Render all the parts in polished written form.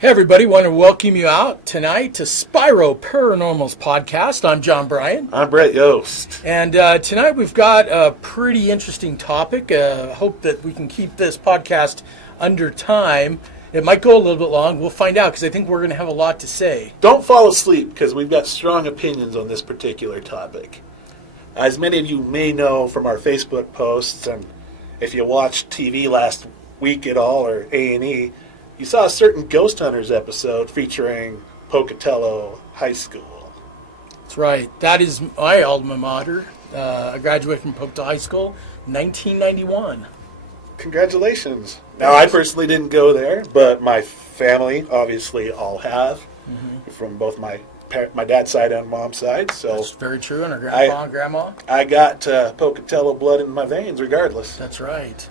Hey everybody, want to welcome you out tonight to SPIRO-Paranormal's podcast. I'm John Bryan. I'm Brett Yost. And tonight we've got a pretty interesting topic. Hope that we can keep this podcast under time. It might go a little bit long. We'll find out because I think we're going to have a lot to say. Don't fall asleep because we've got strong opinions on this particular topic. As many of you may know from our Facebook posts, and if you watched TV last week at all or A&E, you saw a certain Ghost Hunters episode featuring Pocatello High School. That's right. That is my alma mater. I graduated from Pocatello High School in 1991. Congratulations. Now, I personally didn't go there, but my family obviously all have, from both my dad's side and mom's side. So that's very true, and our grandpa and grandma. I got Pocatello blood in my veins regardless. That's right.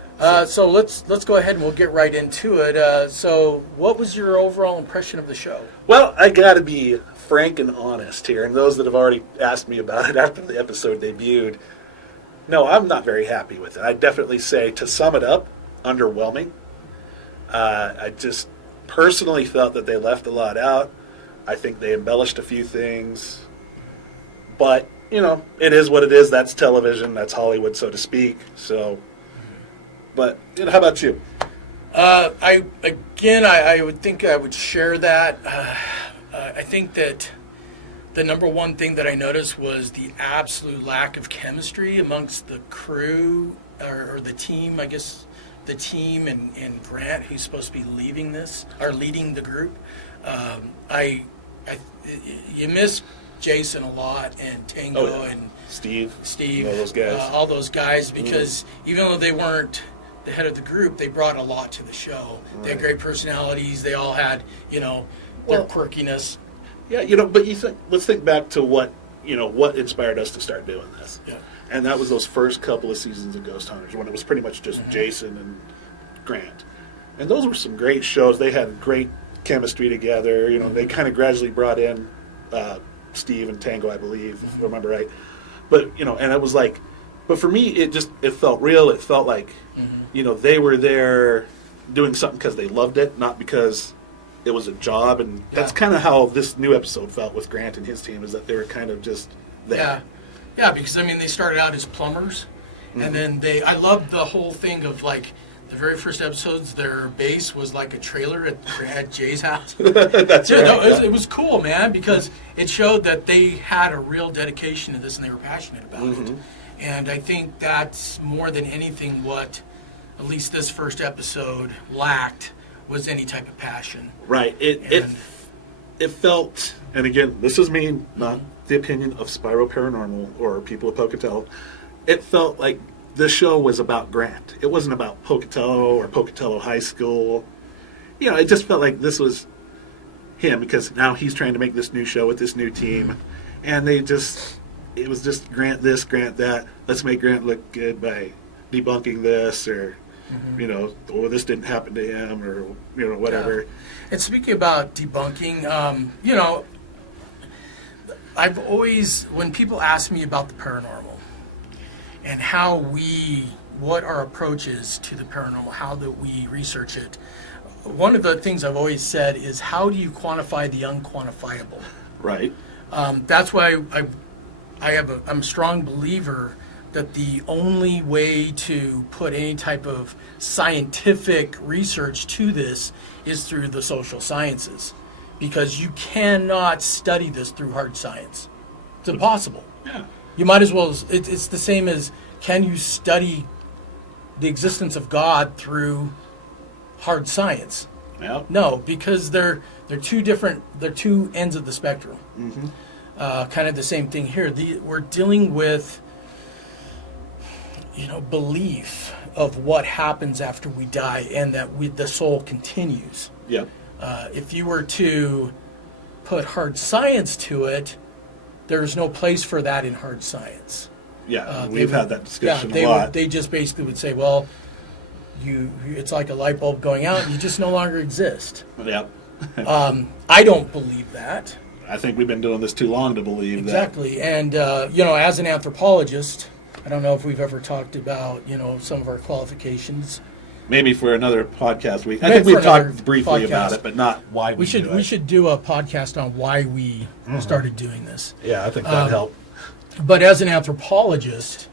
So let's go ahead and we'll get right into it. So what was your overall impression of the show? Well, I got to be frank and honest here, and those that have already asked me about it after the episode debuted, no, I'm not very happy with it. I'd definitely say, to sum it up, underwhelming. I just personally felt that they left a lot out. I think they embellished a few things. But, you know, it is what it is. That's television. That's Hollywood, so to speak. So... But, you know, how about you? I would think I would share that. I think that the number one thing that I noticed was the absolute lack of chemistry amongst the crew or the team. I guess the team and Grant, who's supposed to be leading the group. You miss Jason a lot, and Tango and Steve, all those guys, because even though they weren't the head of the group, they brought a lot to the show. Right. They had great personalities. They all had, their quirkiness. Yeah, but let's think back to what inspired us to start doing this. Yeah. And that was those first couple of seasons of Ghost Hunters, when it was pretty much just Jason and Grant. And those were some great shows. They had great chemistry together. They kind of gradually brought in Steve and Tango, I believe, if I remember right. But, and it was like, but for me, it felt real. It felt like, they were there doing something because they loved it, not because it was a job. And that's kind of how this new episode felt with Grant and his team, is that they were kind of just there. Yeah, because, they started out as plumbers. And then I loved the whole thing of, like, the very first episodes, their base was like a trailer at Jay's house. That's right. No, it was cool, man, because it showed that they had a real dedication to this and they were passionate about it. And I think that's more than anything what at least this first episode lacked, was any type of passion. Right. It felt, and again, this is me, not the opinion of SPIRO-Paranormal or people of Pocatello. It felt like the show was about Grant. It wasn't about Pocatello or Pocatello High School. It just felt like this was him, because now he's trying to make this new show with this new team. And it was just Grant this, Grant that. Let's make Grant look good by debunking this, or, this didn't happen to him, or, whatever. Yeah. And speaking about debunking, I've always, when people ask me about the paranormal, and what our approach is to the paranormal, how that we research it. One of the things I've always said is, how do you quantify the unquantifiable? Right. That's why I'm a strong believer that the only way to put any type of scientific research to this is through the social sciences, because you cannot study this through hard science. It's impossible. Yeah. You might as well, it's the same as, can you study the existence of God through hard science? Yeah. No, because they're two ends of the spectrum. Kind of the same thing here. We're dealing with, belief of what happens after we die, and that the soul continues. Yeah. If you were to put hard science to it, there's no place for that in hard science. Yeah, we've had that discussion a lot. They just basically would say, well, it's like a light bulb going out, and you just no longer exist. Yeah. I don't believe that. I think we've been doing this too long to believe exactly. That. And, as an anthropologist, I don't know if we've ever talked about, some of our qualifications. maybe for another podcast. I Maybe think for we've talked another briefly podcast. about it, but not why We should do it. do a podcast on why we started doing this. Yeah, I think that'd help. But as an anthropologist,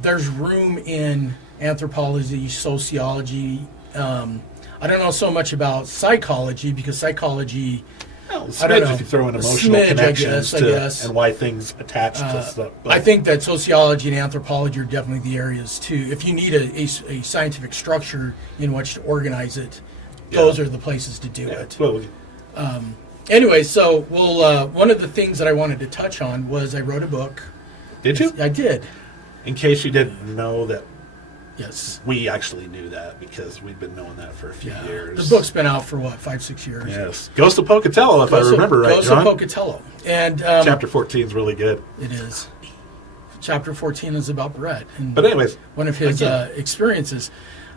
there's room in anthropology, sociology. I don't know so much about psychology because psychology. Well, I don't know. if you throw in A emotional smidge, connections I guess. and why things attach to stuff. But I think that sociology and anthropology are definitely the areas too. If you need a scientific structure in which to organize it, those are the places to do it. Well, Anyway, so one of the things that I wanted to touch on was I wrote a book. did you? I did. In case you didn't know that, Yes. we actually knew that because we've been knowing that for a few years. The book's been out for what, 5-6 years? Yes. Ghost of Pocatello, if I remember right, Ghost John. of Pocatello. And Chapter 14 is really good. it is. Chapter 14 is about Bret and But anyways, one of his experiences.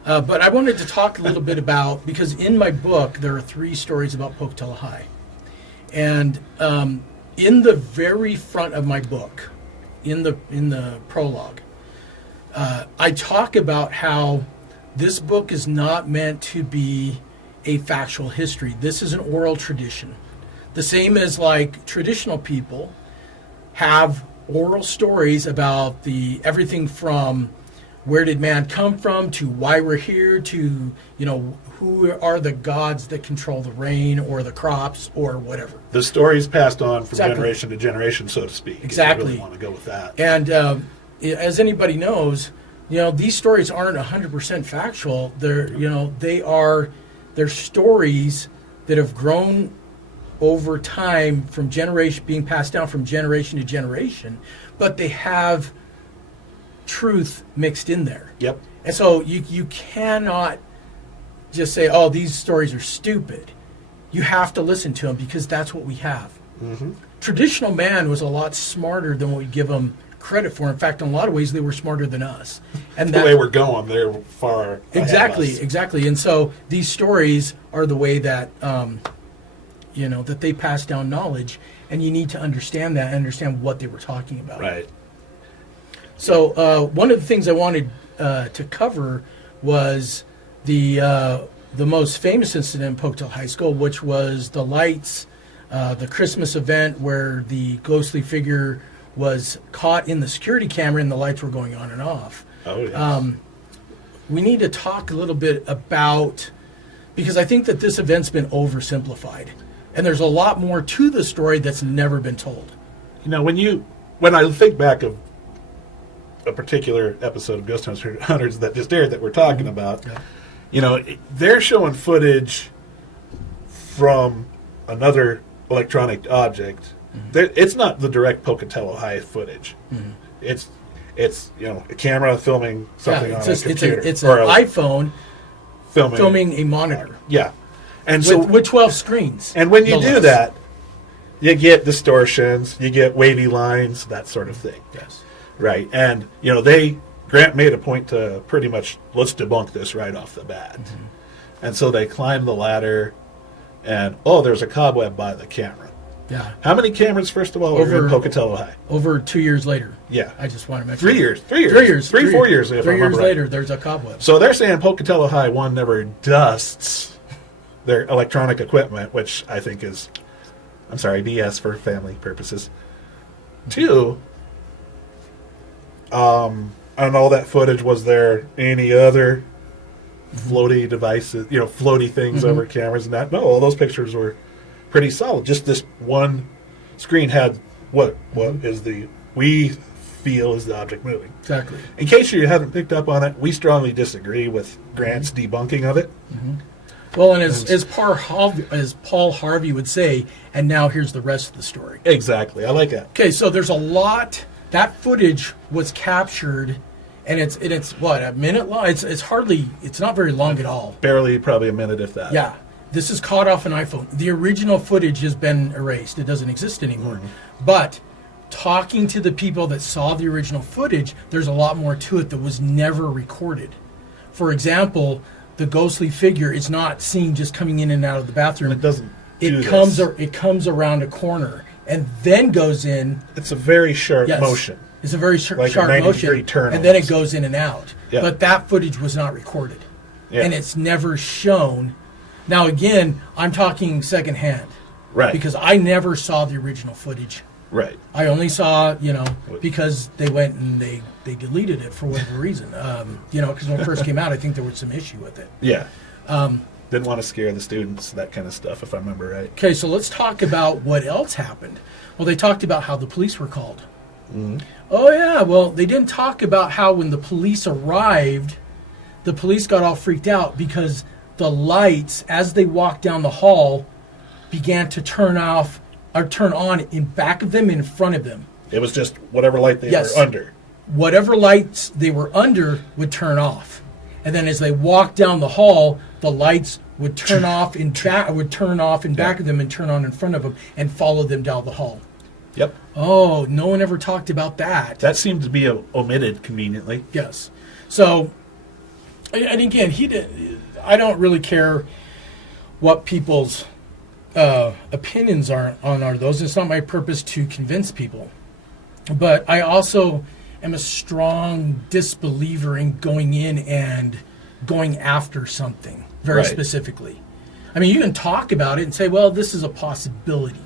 But I wanted to talk a little bit about, because in my book there are 3 stories about Pocatello High. And in the very front of my book, in the prologue, I talk about how this book is not meant to be a factual history. This is an oral tradition. The same as like traditional people have oral stories about everything from where did man come from to why we're here to, who are the gods that control the rain or the crops or whatever. the story's passed on from Exactly. generation to generation, so to speak. Exactly. If you really want to go with that. And as anybody knows, these stories aren't 100% factual. They're stories that have grown over time from generation, being passed down from generation to generation, but they have truth mixed in there. Yep. And so you cannot just say, oh, these stories are stupid. You have to listen to them because that's what we have. Mm-hmm. Traditional man was a lot smarter than what we give them credit for. In fact, in a lot of ways, they were smarter than us. And The way we're going, they're far ahead of us. Exactly. And so these stories are the way that, that they pass down knowledge, and you need to understand that and understand what they were talking about. Right. So one of the things I wanted to cover was the most famous incident in Pocatello High School, which was the lights, the Christmas event where the ghostly figure was caught in the security camera and the lights were going on and off. Oh, yes. We need to talk a little bit about, because I think that this event's been oversimplified, and there's a lot more to the story that's never been told. When I think back of a particular episode of Ghost Hunters that just aired that we're talking about, they're showing footage from another electronic object. Mm-hmm. It's not the direct Pocatello High footage. Mm-hmm. It's a camera filming something on a computer. It's an iPhone filming a monitor. Yeah. And so with 12 screens. And when you do that, you get distortions, you get wavy lines, that sort of thing. Yes. Right. And, Grant made a point to pretty much, let's debunk this right off the bat. Mm-hmm. And so they climb the ladder, and, there's a cobweb by the camera. Yeah. How many cameras, first of all, are in Pocatello High? Over 2 years later. Yeah. I just want to mention 3 years. 3 years. 3 years. 4 years, if I 3 remember years right. later, there's a cobweb. So they're saying Pocatello High, one, never dusts their electronic equipment, which I think is, BS for family purposes. 2, on all that footage, was there any other floaty devices, floaty things over cameras and that? No, all those pictures were pretty solid. Just this one screen had what we feel is the object moving. Exactly. In case you haven't picked up on it, we strongly disagree with Grant's debunking of it. Mm-hmm. Well, and as Paul Harvey would say, and now here's the rest of the story. Exactly. I like that. Okay, so there's a lot. That footage was captured, and it's what, a minute long? It's not very long at all. Barely, probably a minute, if that. Yeah. This is caught off an iPhone. The original footage has been erased. It doesn't exist anymore. Mm-hmm. But talking to the people that saw the original footage, there's a lot more to it that was never recorded. For example, the ghostly figure is not seen just coming in and out of the bathroom. It doesn't. It comes around a corner and then goes in. It's a very sharp motion. It's a very sharp a 90-degree motion, turn and then it goes in and out. Yeah. But that footage was not recorded. Yeah. and it's never shown. Now, again, I'm talking secondhand. Right. Because I never saw the original footage. Right. I only saw, because they went and they deleted it for whatever reason. Because when it first came out, I think there was some issue with it. Yeah. Didn't want to scare the students, that kind of stuff, if I remember right. Okay, so let's talk about what else happened. Well, they talked about how the police were called. Mm-hmm. Oh, yeah. Well, they didn't talk about how when the police arrived, the police got all freaked out because the lights, as they walked down the hall, began to turn on in back of them, in front of them. It was just whatever light they were under. Whatever lights they were under would turn off. And then as they walked down the hall, the lights would turn off in back of them and turn on in front of them and follow them down the hall. Yep. Oh, no one ever talked about that. That seemed to be omitted conveniently. Yes. So, and again, I don't really care what people's opinions are those. It's not my purpose to convince people. But I also am a strong disbeliever in going in and going after something very specifically. I mean, you can talk about it and say, well, this is a possibility.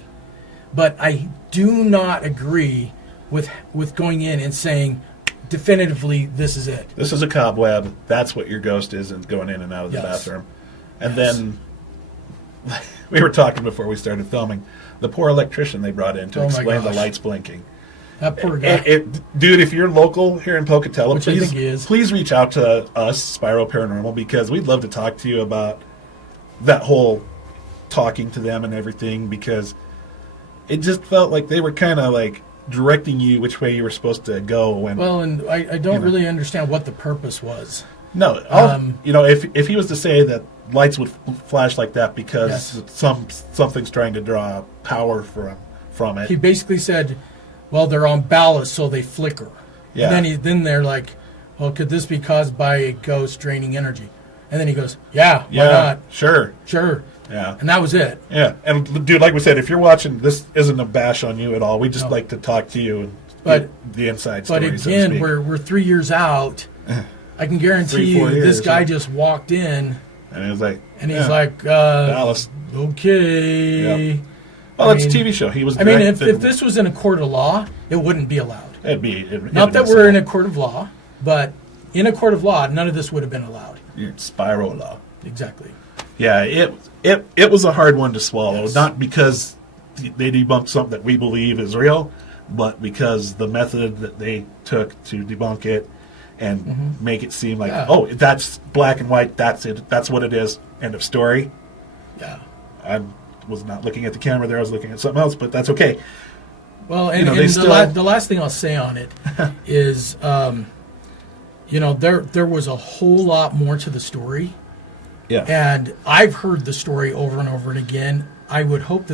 But I do not agree with going in and saying definitively this is it. This is a cobweb. That's what your ghost is, and going in and out of the bathroom. And then we were talking before we started filming. The poor electrician they brought in to explain the lights blinking. That poor guy. Dude, if you're local here in Pocatello, Which I think he is. please reach out to us, SPIRO-Paranormal, because we'd love to talk to you about that whole talking to them and everything, because it just felt like they were kind of like directing you which way you were supposed to go. And I don't really understand what the purpose was. No, if he was to say that lights would flash like that because something's trying to draw power from it. He basically said, well, they're on ballast, so they flicker. Yeah. And then they're like, well, could this be caused by a ghost draining energy? And then he goes, why not? Sure. Yeah. And that was it. Yeah. And, dude, like we said, if you're watching, this isn't a bash on you at all. We just like to talk to you and get the inside story. But again, we're 3 years out. I can guarantee you this guy just walked in. And he was like, Dallas. Okay. Yep. Well, it's a TV show. He was. If this was in a court of law, it wouldn't be allowed. Not that we're in a court of law, but in a court of law, none of this would have been allowed. It's Spyro law. Exactly. Yeah, it was a hard one to swallow. Yes. Not because they debunked something that we believe is real, but because the method that they took to debunk it and make it seem like, that's black and white, that's it, that's what it is, end of story. Yeah. I was not looking at the camera there, I was looking at something else, but that's okay. Well, and the last thing I'll say on it is, there was a whole lot more to the story. Yeah. And I've heard the story over and over and again. I would think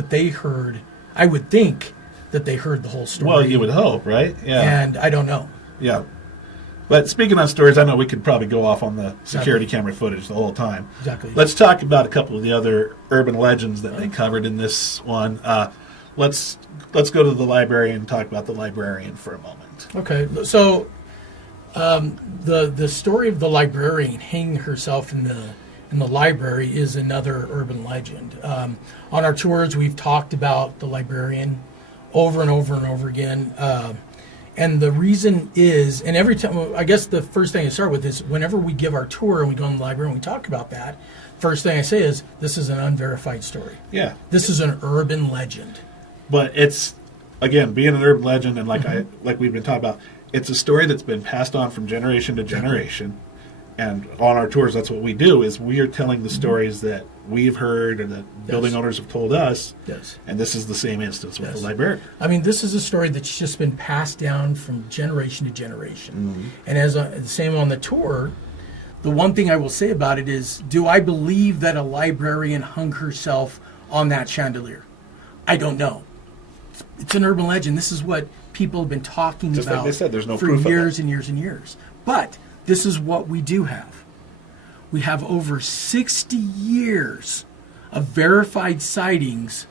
that they heard the whole story. Well, you would hope, right? Yeah. And I don't know. Yeah. But speaking of stories, I know we could probably go off on the security camera footage the whole time. Exactly. Let's talk about a couple of the other urban legends that they covered in this one. Let's go to the library and talk about the librarian for a moment. Okay. So the story of the librarian hanging herself in the library is another urban legend. On our tours, we've talked about the librarian over and over and over again. And the reason is, and every time, I guess the first thing I start with is whenever we give our tour and we go in the library and we talk about that, first thing I say is, this is an unverified story. Yeah. This is an urban legend. But it's, again, being an urban legend, and like we've been talking about, it's a story that's been passed on from generation to generation. And on our tours, that's what we do, is we are telling the stories that we've heard and that building owners have told us. Yes. And this is the same instance with the librarian. I mean, this is a story that's just been passed down from generation to generation. And as the same on the tour, the one thing I will say about it is, do I believe that a librarian hung herself on that chandelier? I don't know. It's an urban legend. This is what people have been talking just about like they said, there's no for proof years and years and years. But this is what we do have. We have over 60 years of verified sightings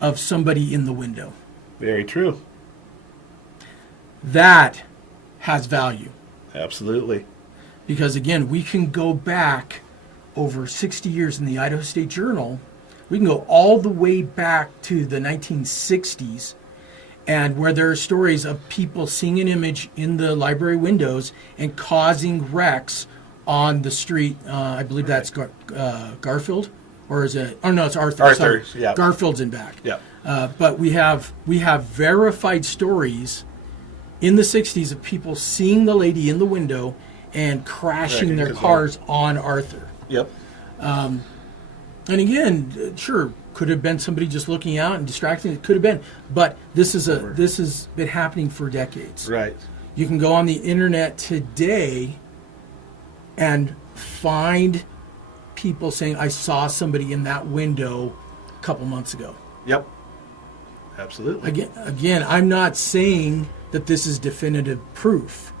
of somebody in the window. Very true. That has value. Absolutely. Because again, we can go back over 60 years in the Idaho State Journal. We can go all the way back to the 1960s, and where there are stories of people seeing an image in the library windows and causing wrecks on the street. I believe that's Garfield, or is it? Oh no, it's Arthur. Arthur, Sorry. yeah. Garfield's in back. Yeah. But we have verified stories in the 60s of people seeing the lady in the window and crashing their cars on Arthur. Yep. And again, sure, could have been somebody just looking out and distracting. It could have been, but this has been happening for decades. Right. You can go on the internet today and find people saying, "I saw somebody in that window a couple months ago." Yep. Absolutely. Again, I'm not saying that this is definitive proof.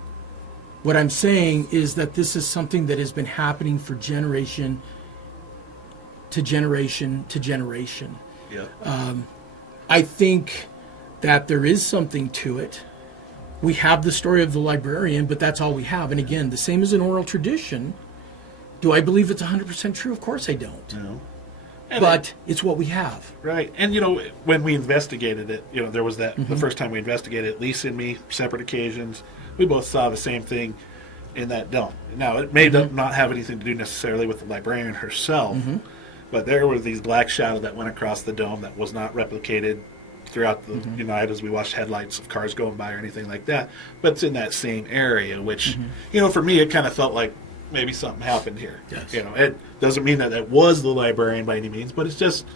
What I'm saying is that this is something that has been happening for generation to generation to generation. Yep. I think that there is something to it. We have the story of the librarian, but that's all we have. And again, the same as an oral tradition. Do I believe it's 100% true? Of course I don't. No. But it's what we have. Right. And, when we investigated it, there was that, the first time we investigated it, Lisa and me, separate occasions, we both saw the same thing in that dome. Now, it may not have anything to do necessarily with the librarian herself, but there were these black shadows that went across the dome that was not replicated throughout the night as we watched headlights of cars going by or anything like that. But it's in that same area, which, for me, it kind of felt like maybe something happened here. Yes. It doesn't mean that was the librarian by any means, but it's just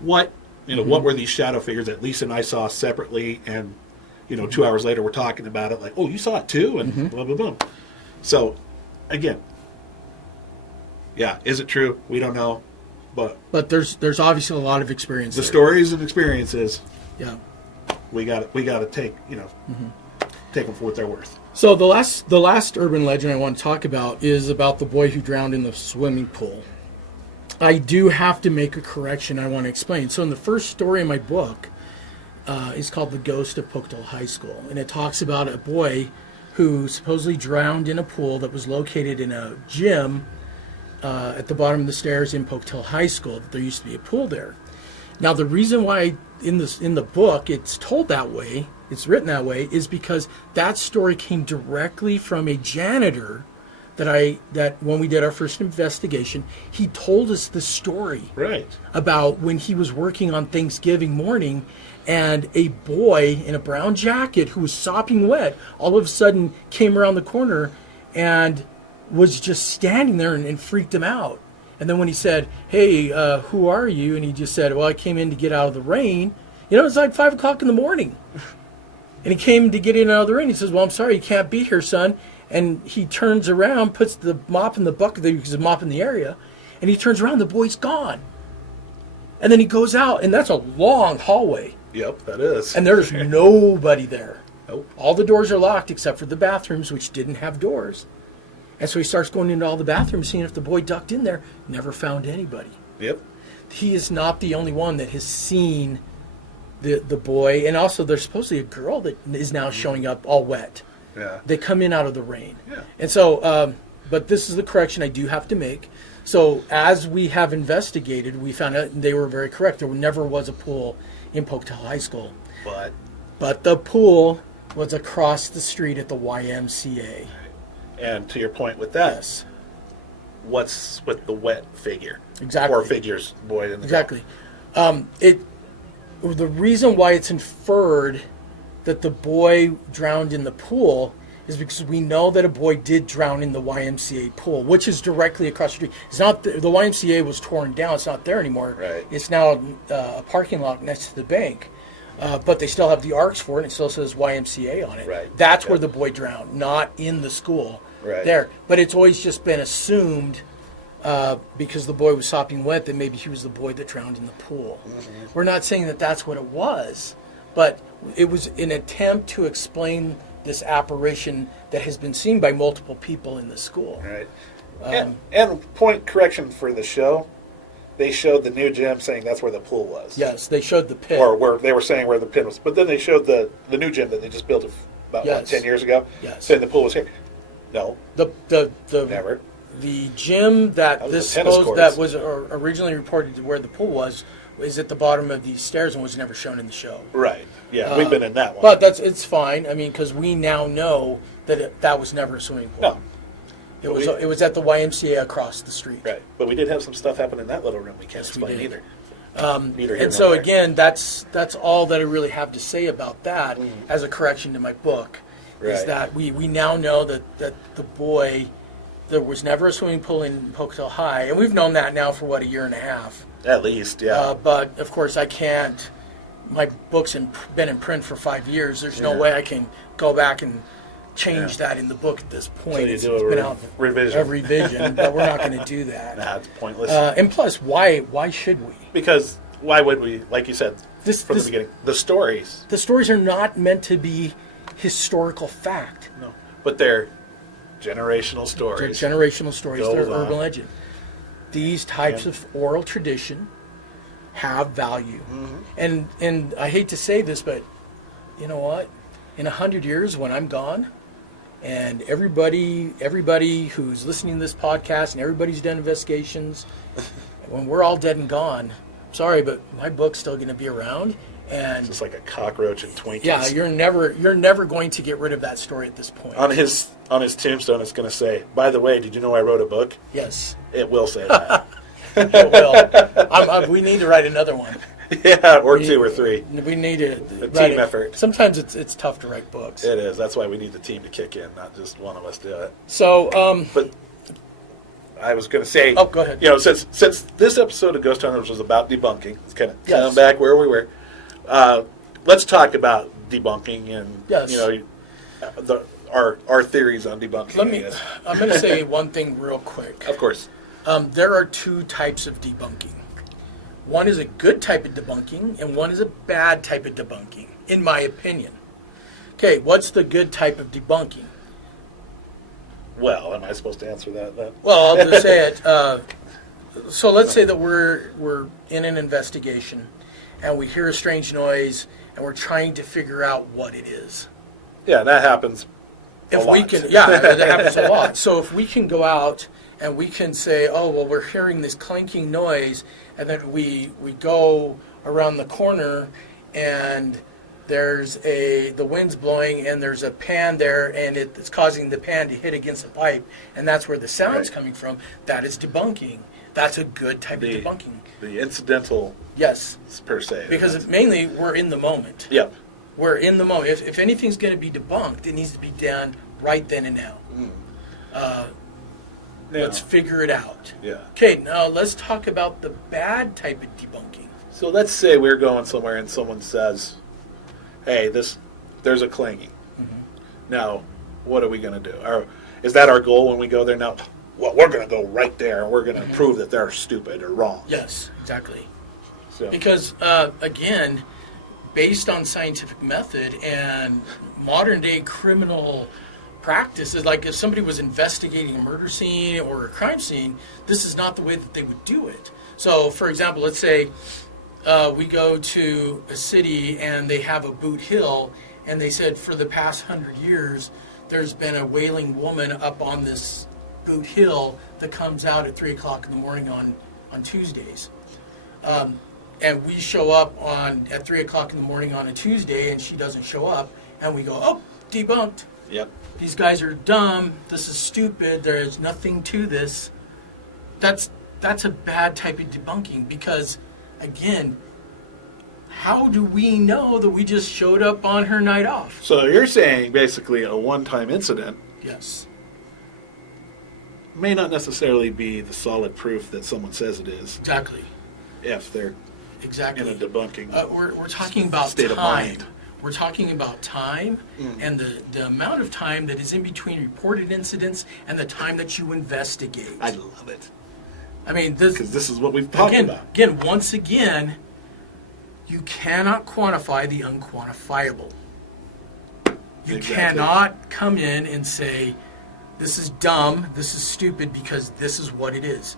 what were these shadow figures that Lisa and I saw separately, and 2 hours later we're talking about it like, oh, you saw it too, and blah blah blah. So again, yeah, is it true? We don't know, but there's obviously a lot of experience. The there. stories and experiences, Yeah. we got to take take them for what they're worth. So the last urban legend I want to talk about is about the boy who drowned in the swimming pool. I do have to make a correction I want to explain. So in the first story in my book is called The Ghost of Pocatello High School. And it talks about a boy who supposedly drowned in a pool that was located in a gym at the bottom of the stairs in Pocatello High School. There used to be a pool there. Now the reason why in the book it's told that way, it's written that way, is because that story came directly from a janitor that when we did our first investigation, he told us the story about when he was working on Thanksgiving morning, and a boy in a brown jacket who was sopping wet all of a sudden came around the corner and was just standing there and freaked him out. And then when he said, "Hey, who are you?" and he just said, "Well, I came in to get out of the rain." It's like 5 o'clock in the morning. And he came to get in out of the rain. He says, "Well, I'm sorry, you can't be here, son." And he turns around, puts the mop in the bucket because he's mopping the area. And he turns around, the boy's gone. And then he goes out, and that's a long hallway. Yep, that is. And there's nobody there. Nope. All the doors are locked except for the bathrooms, which didn't have doors. And so he starts going into all the bathrooms, seeing if the boy ducked in there. Never found anybody. Yep. He is not the only one that has seen the boy. And also, there's supposedly a girl that is now showing up all wet. Yeah. They come in out of the rain. Yeah. And so, but this is the correction I do have to make. So as we have investigated, we found out they were very correct. There never was a pool in Pocatello High School. But the pool was across the street at the YMCA. And to your point with that, Yes. what's with the wet figure? Exactly. Or figures, boy. In the Exactly. The reason why it's inferred that the boy drowned in the pool is because we know that a boy did drown in the YMCA pool, which is directly across the street. It's not the YMCA was torn down; it's not there anymore. Right. It's now a parking lot next to the bank, but they still have the arcs for it. And it still says YMCA on it. Right. That's where the boy drowned, not in the school. Right. There, but it's always just been assumed. Because the boy was sopping wet, that maybe he was the boy that drowned in the pool. Mm-hmm. We're not saying that that's what it was, but it was an attempt to explain this apparition that has been seen by multiple people in the school. Right. And point correction for the show, they showed the new gym saying that's where the pool was. Yes, they showed the pit. Or where they were saying where the pit was. But then they showed the new gym that they just built about Yes. 10 years ago, Yes. saying the pool was here. No, The never. the gym that That was this the tennis supposed, courts. that was originally reported to where the pool was is at the bottom of these stairs and was never shown in the show. Right. Yeah, we've been in that one. But it's fine. I mean, because we now know that that was never a swimming pool. No. It was at the YMCA across the street. Right. But we did have some stuff happen in that little room we can't Yes, we explain did. either. Neither here And nor so there. again, that's all that I really have to say about that as a correction to my book. Is Right. that we now know that the boy, there was never a swimming pool in Pocatello High, and we've known that now for a year and a half. At least, yeah. But of course, I can't. My book's been in print for 5 years. There's no Yeah. way I can go back and change that in the book at this point. So you It's do a been out revision. a revision, but we're not going to do that. Nah, it's pointless. And plus, why should we? Because why would we? Like you said from the beginning, the stories. The stories are not meant to be historical fact. No, but they're generational stories. They're generational stories. Goes They're on. urban legend. These types of oral tradition have value. And I hate to say this, but you know what? In 100 years, when I'm gone, and everybody who's listening to this podcast and everybody's done investigations, when we're all dead and gone, sorry, but my book's still going to be around. And Just like a cockroach and Twinkies. yeah, you're never going to get rid of that story at this point. On his tombstone, it's going to say, "By the way, did you know I wrote a book?" Yes, It will say that. it will. We need to write another one. Yeah, or two or three. We need to A write team effort. Sometimes it's tough to write books. It is. That's why we need the team to kick in, not just one of us do it. So, But I was going to say, Oh, go ahead. You know, since this episode of Ghost Hunters was about debunking, let's kind of Yes. come back where we were. Let's talk about debunking and Yes. you know our theories on debunking. I guess. I'm going to say one thing real quick. Of course. There are two types of debunking. One is a good type of debunking, and one is a bad type of debunking, in my opinion. Okay, what's the good type of debunking? Well, am I supposed to answer that then? Well, I'll just say it. So let's say that we're in an investigation, and we hear a strange noise, and we're trying to figure out what it is. Yeah, that happens. If we can, yeah, that happens a lot. So if we can go out and we can say, oh, well, we're hearing this clanking noise, and then we go around the corner, and the wind's blowing, and there's a pan there, and it's causing the pan to hit against a pipe, and that's where the sound's Right. coming from. That is debunking. That's a good type of debunking. The incidental Yes, per se. because mainly we're in the moment. Yep. We're in the moment. If anything's going to be debunked, it needs to be done right then and now. Let's figure it out. Yeah. Okay, now let's talk about the bad type of debunking. So let's say we're going somewhere and someone says, "Hey, there's a clanging." Now, what are we going to do? Is that our goal when we go there? Now, well, we're going to go right there and we're going to prove that they're stupid or wrong. Yes, exactly. So, Because, again, based on scientific method and modern day criminal practices, like if somebody was investigating a murder scene or a crime scene, this is not the way that they would do it. So, for example, let's say we go to a city and they have a boot hill, and they said for the past 100 years, there's been a wailing woman up on this boot hill that comes out at 3 o'clock in the morning on Tuesdays. And we show up at 3 o'clock in the morning on a Tuesday, and she doesn't show up, and we go, oh, debunked. yep. These guys are dumb. This is stupid. There is nothing to this. That's a bad type of debunking because, again, how do we know that we just showed up on her night off? So you're saying basically a one-time incident Yes. may not necessarily be the solid proof that someone says it is Exactly. if they're Exactly. in a debunking. We're talking about state of time. mind. We're talking about time and the amount of time that is in between reported incidents and the time that you investigate. I love it I mean, because this is what we've talked about. once again, you cannot quantify the unquantifiable. You Exactly. cannot come in and say, this is dumb, this is stupid, because this is what it is.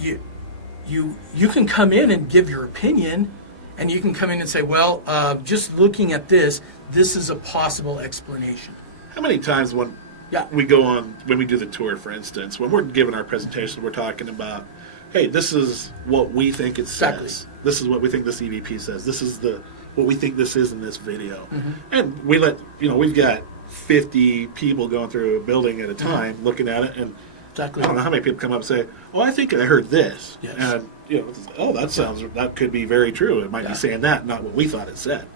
You can come in and give your opinion, and you can come in and say, well, just looking at this is a possible explanation. How many times when Yeah. we go on, when we do the tour, for instance, when we're giving our presentation, we're talking about, hey, this is what we think it says. Exactly. This is what we think this EVP says. This is what we think this is in this video. Mm-hmm. And we we've got 50 people going through a building at a time looking at it, and Exactly. I don't know how many people come up and say, "Oh, I think I heard this," Yes. and oh, that could be very true. It might be saying that, not what we thought it said.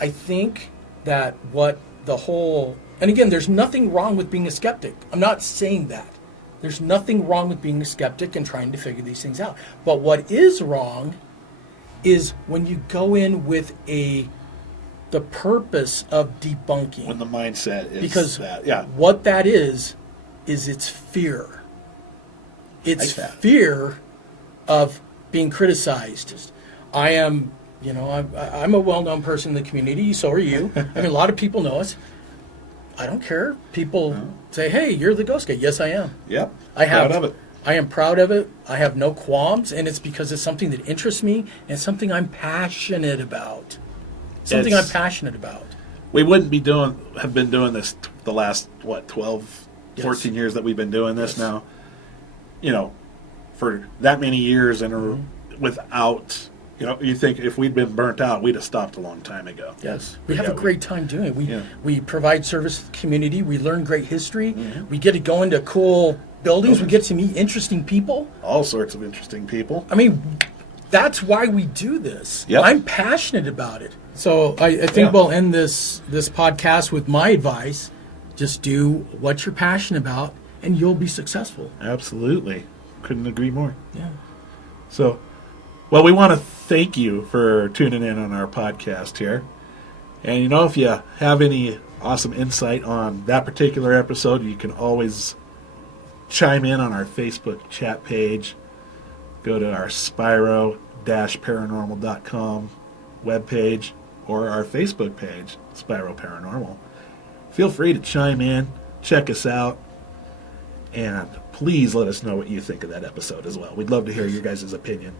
I think that what the whole, and again, there's nothing wrong with being a skeptic. I'm not saying that. There's nothing wrong with being a skeptic and trying to figure these things out. But what is wrong is when you go in with the purpose of debunking. When the mindset is Because that, yeah, what that is it's fear. It's like that. fear of being criticized. I am, I'm a well-known person in the community, so are you. I mean, a lot of people know us. I don't care. People say, hey, you're the ghost guy. Yes, I am. yep, Proud of it. I am proud of it. I have no qualms, and it's because it's something that interests me and something I'm passionate about. Something It's- I'm passionate about. We wouldn't have been doing this the last 12, 14 years that we've been doing this now. For that many years and without, you think if we'd been burnt out, we'd have stopped a long time ago. Yes, we have Yeah, a great time doing it. Yeah. We provide service to the community. We learn great history. Mm-hmm. We get to go into cool buildings. We get to meet interesting people. All sorts of interesting people. I mean, that's why we do this. Yep. I'm passionate about it. So I think Yeah. we'll end this podcast with my advice. Just do what you're passionate about, and you'll be successful. Absolutely. Couldn't agree more. Yeah. So, well, we want to thank you for tuning in on our podcast here. And, if you have any awesome insight on that particular episode, you can always chime in on our Facebook chat page. Go to our SPIRO-Paranormal.com webpage or our Facebook page, SPIRO-Paranormal. Feel free to chime in, check us out, and please let us know what you think of that episode as well. We'd love to hear your guys' opinion.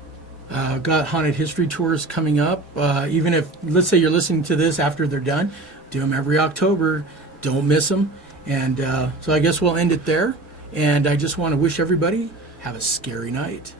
Got haunted history tours coming up. Even if, let's say you're listening to this after they're done, do them every October. Don't miss them. And so I guess we'll end it there. And I just want to wish everybody have a scary night.